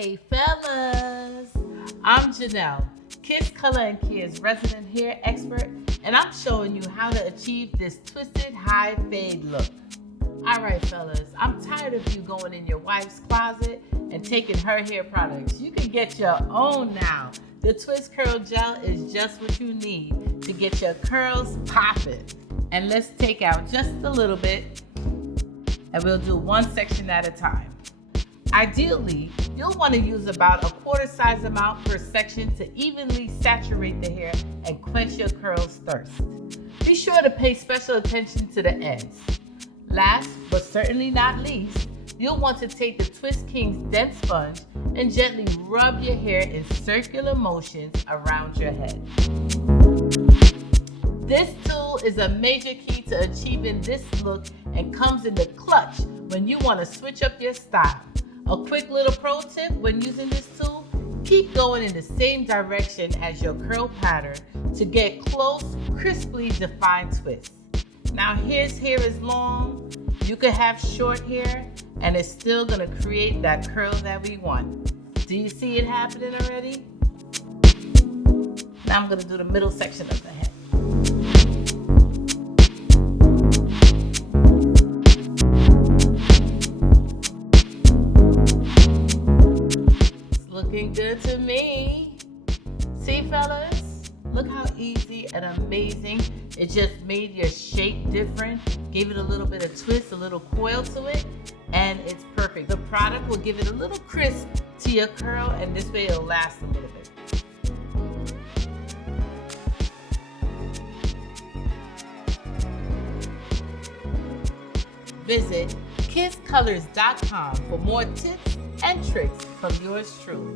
Hey fellas, I'm Janel, Kiss Color and Care's resident hair expert, and I'm showing you how to achieve this twisted high fade look. Alright fellas, I'm tired of you going in your wife's closet and taking her hair products. You can get your own now. The Twist Curl Gel is just what you need to get your curls popping. And let's take out just a little bit, and we'll do one section at a time. Ideally, you'll want to use about a quarter size amount per section to evenly saturate the hair and quench your curls' thirst. Be sure to pay special attention to the ends. Last, but certainly not least, you'll want to take the Twist King's dense sponge and gently rub your hair in circular motions around your head. This tool is a major key to achieving this look and comes in the clutch when you want to switch up your style. A quick little pro tip when using this tool, keep going in the same direction as your curl pattern to get close, crisply defined twists. Now his hair is long, you could have short hair, and it's still gonna create that curl that we want. Do you see it happening already? Now I'm gonna do the middle section of the head. Looking good to me. See fellas, look how easy and amazing. It just made your shape different, gave it a little bit of twist, a little coil to it, and it's perfect. The product will give it a little crisp to your curl, and this way it'll last a little bit. Visit kisscolors.com for more tips and tricks from yours truly.